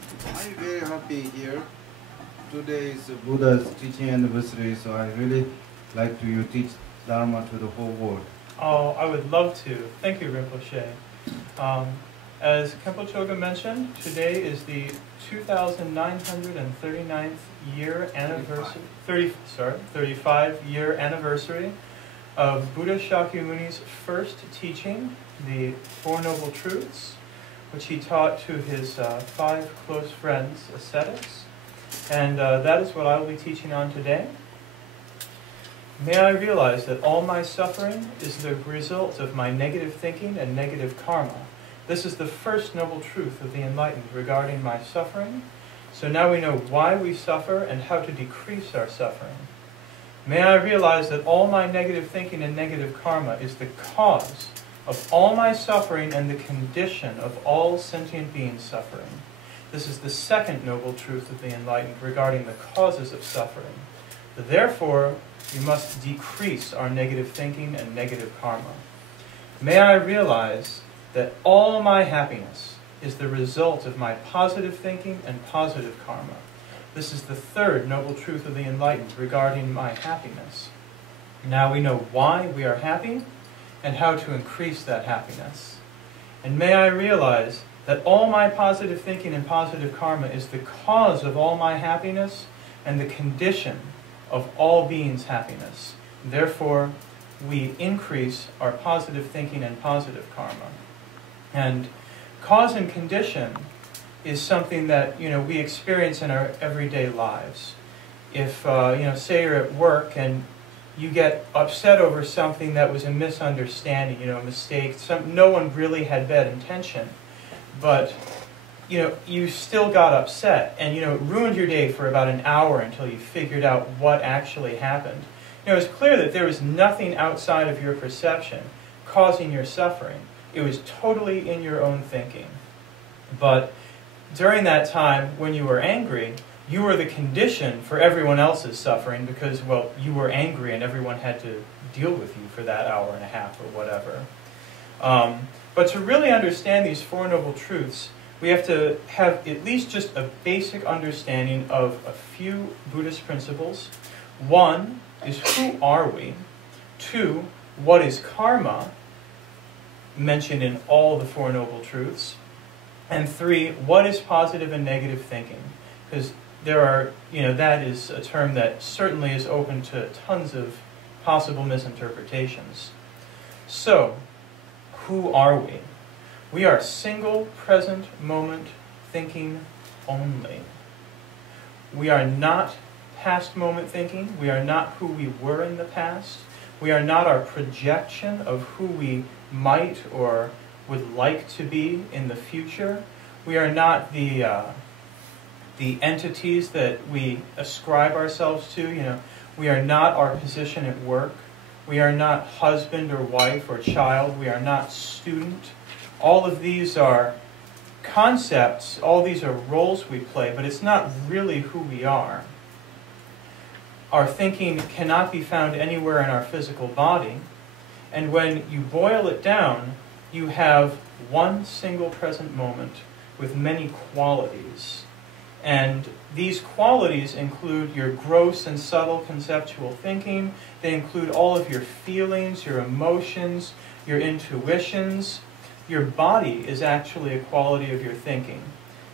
I'm very happy here. Today is Buddha's teaching anniversary, so I really like to you teach Dharma to the whole world. Oh, I would love to. Thank you, Rinpoche. As Khenpo Choga mentioned, today is the 2,939th year anniversary, 35-year anniversary of Buddha Shakyamuni's first teaching, the Four Noble Truths, which he taught to his 5 close friends, ascetics. And that is what I will be teaching on today. May I realize that all my suffering is the result of my negative thinking and negative karma. This is the first noble truth of the enlightened regarding my suffering. So now we know why we suffer and how to decrease our suffering. May I realize that all my negative thinking and negative karma is the cause of all my suffering and the condition of all sentient beings suffering. This is the second noble truth of the enlightened regarding the causes of suffering. Therefore, we must decrease our negative thinking and negative karma. May I realize that all my happiness is the result of my positive thinking and positive karma. This is the third noble truth of the enlightened regarding my happiness. Now we know why we are happy and how to increase that happiness. And may I realize that all my positive thinking and positive karma is the cause of all my happiness and the condition of all beings' happiness. Therefore, we increase our positive thinking and positive karma. And cause and condition is something that we experience in our everyday lives. If say you're at work and you get upset over something that was a misunderstanding, a mistake, no one really had bad intention, but you still got upset, and it ruined your day for about an hour until you figured out what actually happened. It was clear that there was nothing outside of your perception causing your suffering. It was totally in your own thinking. But during that time when you were angry, you were the condition for everyone else's suffering because, well, you were angry and everyone had to deal with you for that hour and a half or whatever. But to really understand these Four Noble Truths, we have to have at least just a basic understanding of a few Buddhist principles. One is, who are we? 2, what is karma? Mentioned in all the Four Noble Truths. And 3, what is positive and negative thinking? Because there are, that is a term that certainly is open to tons of possible misinterpretations. So, who are we? We are single, present moment thinking only. We are not past moment thinking. We are not who we were in the past. We are not our projection of who we might or would like to be in the future. We are not the entities that we ascribe ourselves to. We are not our position at work. We are not husband or wife or child. We are not student. All of these are concepts. All these are roles we play, but it's not really who we are. Our thinking cannot be found anywhere in our physical body. And when you boil it down, you have one single present moment with many qualities. And these qualities include your gross and subtle conceptual thinking. They include all of your feelings, your emotions, your intuitions. Your body is actually a quality of your thinking.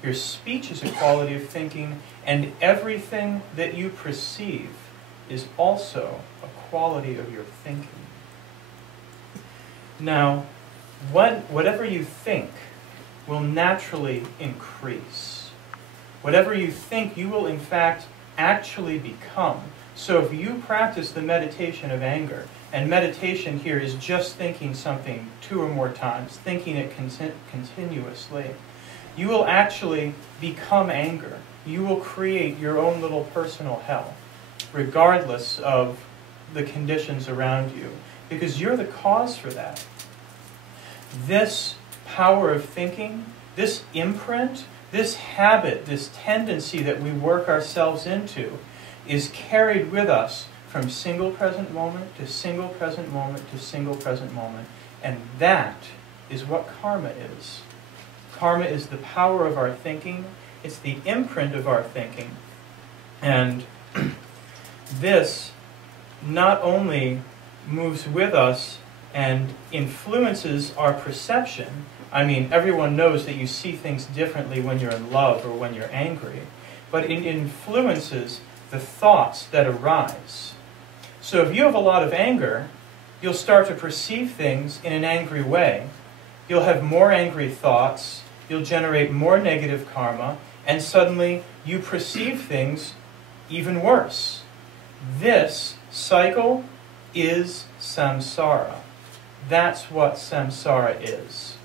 Your speech is a quality of thinking. And everything that you perceive is also a quality of your thinking. Now, whatever you think will naturally increase. Whatever you think, you will in fact actually become. So if you practice the meditation of anger, and meditation here is just thinking something 2 or more times, thinking it continuously, you will actually become anger. You will create your own little personal hell, regardless of the conditions around you, because you're the cause for that. This power of thinking, this imprint, this habit, this tendency that we work ourselves into is carried with us from single present moment to single present moment to single present moment. And that is what karma is. Karma is the power of our thinking, It's the imprint of our thinking. And this not only moves with us and influences our perception. I mean, everyone knows that you see things differently when you're in love or when you're angry, but it influences the thoughts that arise. So if you have a lot of anger, you'll start to perceive things in an angry way. You'll have more angry thoughts, you'll generate more negative karma, and suddenly you perceive things even worse. This cycle is samsara. That's what samsara is.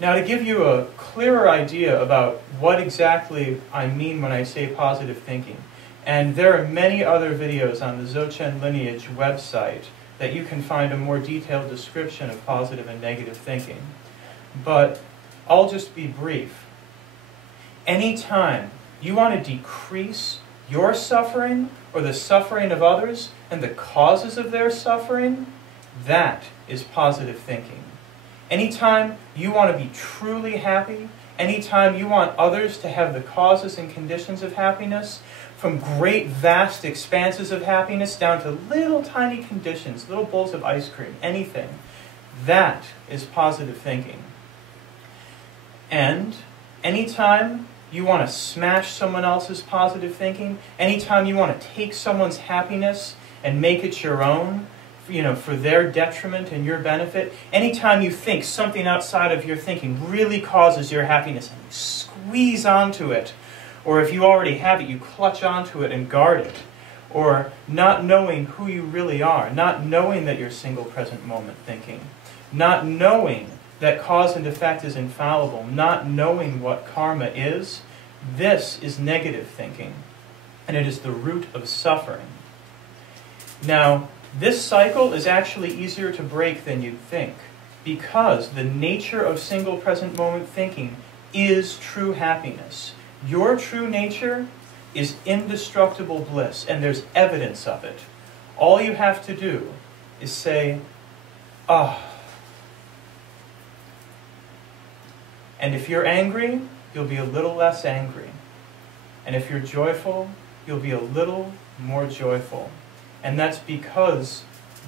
Now, to give you a clearer idea about what exactly I mean when I say positive thinking, and there are many other videos on the Dzogchen Lineage website that you can find a more detailed description of positive and negative thinking. But I'll just be brief. Anytime you want to decrease your suffering or the suffering of others and the causes of their suffering, that is positive thinking. Anytime you want to be truly happy, anytime you want others to have the causes and conditions of happiness, from great vast expanses of happiness down to little tiny conditions, little bowls of ice cream, anything, that is positive thinking. And anytime you want to smash someone else's positive thinking, anytime you want to take someone's happiness and make it your own, for their detriment and your benefit, anytime you think something outside of your thinking really causes your happiness and you squeeze onto it, or if you already have it, you clutch onto it and guard it, or not knowing who you really are, not knowing that you're single present moment thinking, not knowing that cause and effect is infallible, not knowing what karma is, this is negative thinking, and it is the root of suffering. Now, this cycle is actually easier to break than you'd think, because the nature of single present moment thinking is true happiness. Your true nature is indestructible bliss, and there's evidence of it. All you have to do is say, ah. And if you're angry, you'll be a little less angry. And if you're joyful, you'll be a little more joyful. And that's because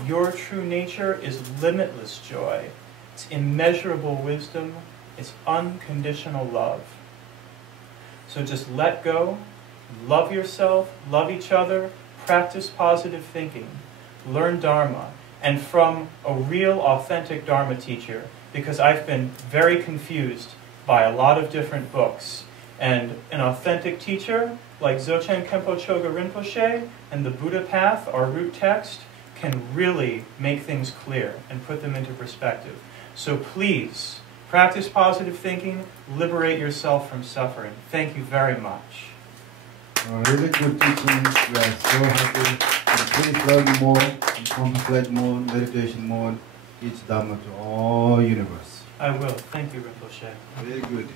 your true nature is limitless joy. It's immeasurable wisdom. It's unconditional love. So just let go, love yourself, love each other, practice positive thinking, learn Dharma, and from a real, authentic Dharma teacher, because I've been very confused by a lot of different books. And an authentic teacher, like Dzogchen Khenpo Choga Rinpoche and the Buddha Path, our root text, can really make things clear and put them into perspective. So please, practice positive thinking, liberate yourself from suffering. Thank you very much. Really good teaching. We are so happy. And please learn more, and contemplate more, meditation more, teach Dharma to all universe. I will. Thank you, Rinpoche. Very good.